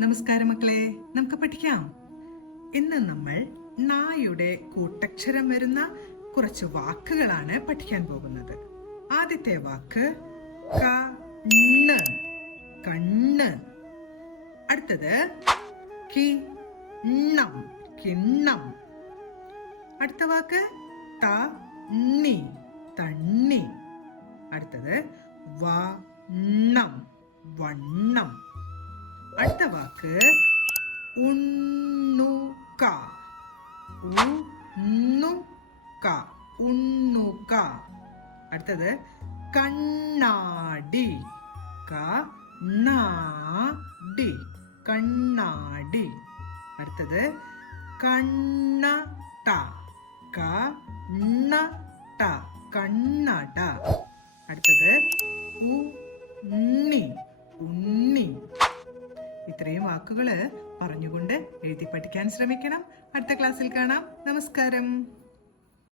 നമസ്കാരം മക്കളെ, നമുക്ക് പഠിക്കാം. ഇന്ന് നമ്മൾ നായുടെ കൂട്ടക്ഷരം വരുന്ന കുറച്ച് വാക്കുകളാണ് പഠിക്കാൻ പോകുന്നത്. ആദ്യത്തെ വാക്ക് കണ്ണ്, കണ്ണ്. അടുത്തത് കിണ്ണം, കിണ്ണം. അടുത്ത വാക്ക് തണ്ണി, തണ്ണി. അടുത്തത് വണ്ണം, വണ്ണം. അടുത്ത വാക്ക് ഉണ്ണുക, ഉണ്ണുക, ഉണ്ണുക. അടുത്തത് കണ്ണാടി, കണ്ണാടി, കണ്ണാടി. അടുത്തത് കണ്ണട, കണ്ണട, കണ്ണട. അടുത്തത് ഉണ്ണി, ഉണ്ണി. ഇത്രയും വാക്കുകള് പറഞ്ഞുകൊണ്ട് എഴുതി പഠിക്കാൻ ശ്രമിക്കണം. അടുത്ത ക്ലാസ്സിൽ കാണാം. നമസ്കാരം.